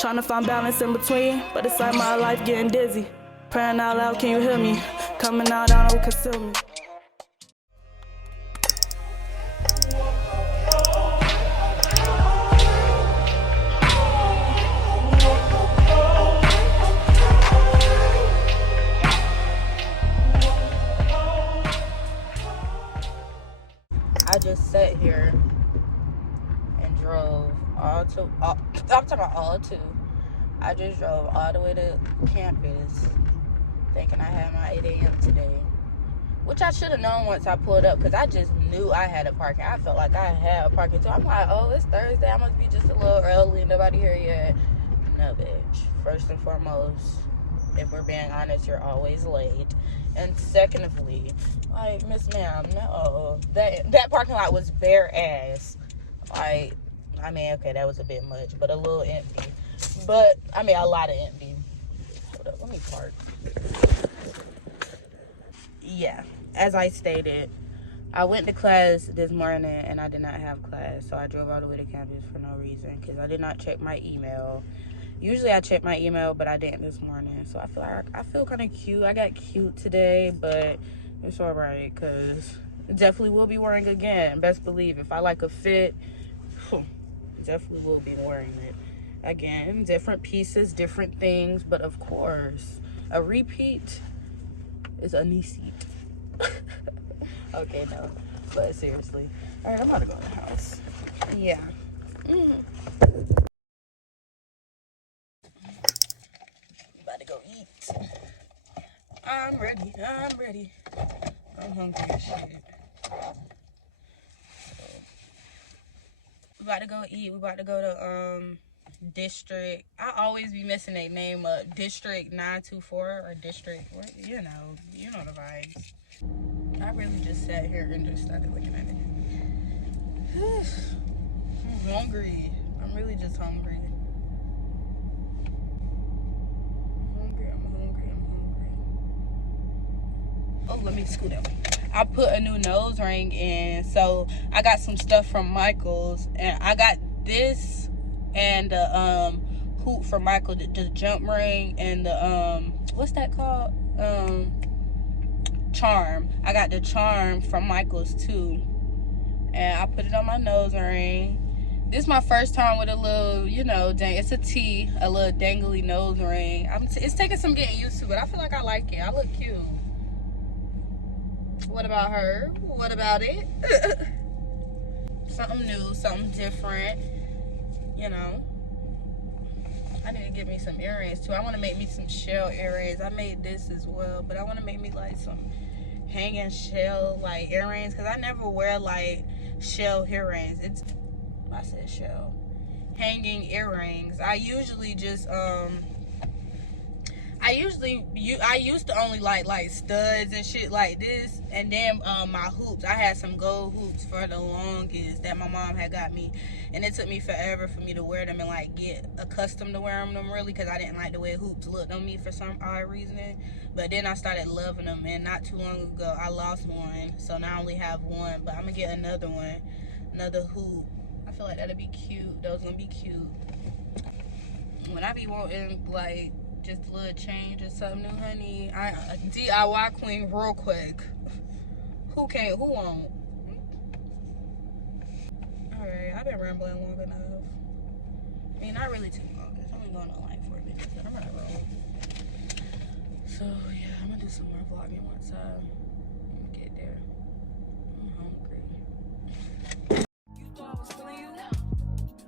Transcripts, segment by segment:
Trying to find balance in between, but it's like my life getting dizzy. Praying out loud, can you hear me? Coming out, I don't consume me. I just sat here and drove I'm talking about all two. I just drove all the way to campus thinking I had my 8 a.m. today. Which I should have known once I pulled up, because I just knew I had a parking. I felt like I had a parking too. I'm like, oh, it's Thursday. I must be just a little early. Nobody here yet. No, bitch. First and foremost, if we're being honest, you're always late. And secondly, like, Miss Ma'am, no. That parking lot was bare ass. Like, I mean, okay, that was a bit much, but a little empty. But, I mean, a lot of empty. Hold up, let me park. Yeah, as I stated, I went to class this morning and I did not have class, so I drove all the way to campus for no reason, because I did not check my email. Usually I check my email, but I didn't this morning, so I feel kind of cute. I got cute today, but it's all right, because definitely will be wearing again. Best believe, if I like a fit, definitely will be wearing it again. Different pieces, different things, but of course, a repeat is a knee seat. Okay, no, but seriously. All right, I'm about to go in the house. Yeah. About to go eat. I'm ready. I'm hungry as shit. We about to go eat. We about to go to District. I always be missing a name. District 924 or District. What? You know the vibes. I really just sat here and just started looking at it. I'm hungry. I'm really just hungry. I'm hungry. Oh, let me scoot up. I put a new nose ring in, so I got some stuff from Michael's, and I got this and the hoop from Michael, the jump ring, and the what's that called? Charm. I got the charm from Michael's too, and I put it on my nose ring. This is my first time with a little, it's a T, a little dangly nose ring. It's taking some getting used to, but I feel like I like it. I look cute. What about her? What about it? Something new, something different. I need to get me some earrings too. I want to make me some shell earrings. I made this as well, but I want to make me like some hanging shell like earrings, because I never wear like shell earrings. I said shell. Hanging earrings. I usually just I used to only like studs and shit like this, and then my hoops. I had some gold hoops for the longest that my mom had got me, and it took me forever for me to wear them and like get accustomed to wearing them really, because I didn't like the way hoops looked on me for some odd reason. But then I started loving them, and not too long ago I lost one, so now I only have one, but I'm gonna get another one, another hoop. I feel like that'll be cute. Those gonna be cute. When I be wanting like just a little change or something new, honey, I DIY queen real quick. Who won't? Alright, I've been rambling long enough. I mean, not really too long. It's only going on like 4 minutes, but I'm gonna roll. So yeah, I'm gonna do some more vlogging once I get there. I'm hungry. You thought I was feeling you?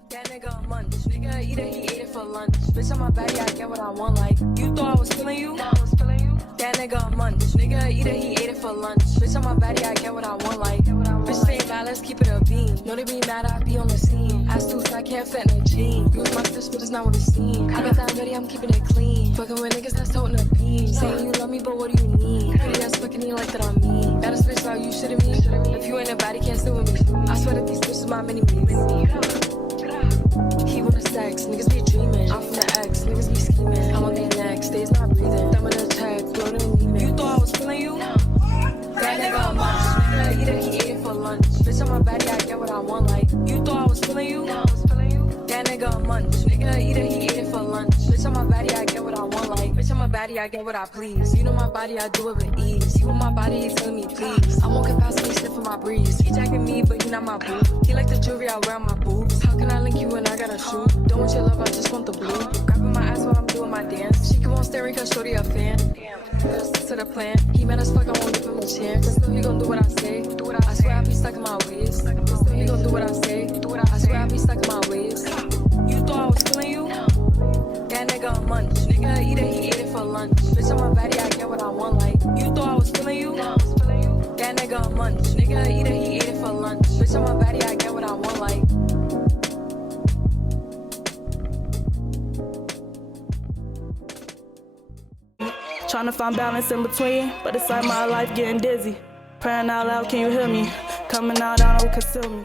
That nigga a munch. Nigga eat it, he ate it for lunch. Bitch, on my body, I get what I want. Like, you thought I was feeling you? That nigga a munch. Nigga eat it, he ate it for lunch. Bitch, on my body, I get what I want. Like, bitch, say bad, let's keep it a beam. Know they be mad, I be on the scene. Ass too fat, can't fit in a jean. Use my fish, but it's not what it seems. I got that ready, I'm keeping it clean. Fucking with niggas that's toting a beam. Saying you love me, but what do you need? Pretty ass fucking you like that on me. Baddest bitch, how you shitting me? If you ain't a baddie, can't sit with me. I swear that these bitches my mini-me's. He wanna sex, niggas be dreaming. I'm from the X, niggas be scheming. I'm on their neck, stays not breathing. Them in the check, bloating and you thought I was feeling you? That nigga a munch. Nigga eat it, he ate it for lunch. Bitch, on my body, I get what I want. Like, you thought I was feeling you? That nigga a munch. Nigga eat it, he ate it for lunch. body, I get what I please. You know my body, I do it with ease. You want my body, he's telling me please. I won't capacity, sniffing my breeze. He jacking me, but he not my boo. He like the jewelry I wear on my boobs. How can I link you when I got a shoe? Don't want your love, I just want the blue. Grabbing my ass while I'm doing my dance. She keep on staring cause shorty a fan. Better stick to the plan. He mad as fuck, I won't give him a chance. Still he gon' do what I say. I swear I be stuck in my ways. Still he gon' do what I say. I swear I be stuck in my ways. You thought I was feeling you? That nigga a munch. Nigga eat it, he ate it for lunch. Bitch on my body, I get what I want like. You thought I was feeling you? That nigga a munch. Nigga eat it, he ate it for lunch. Bitch on my body, I get what I want like. Trying to find balance in between, but it's like my life getting dizzy. Praying out loud, can you hear me? Coming out, I don't conceal me.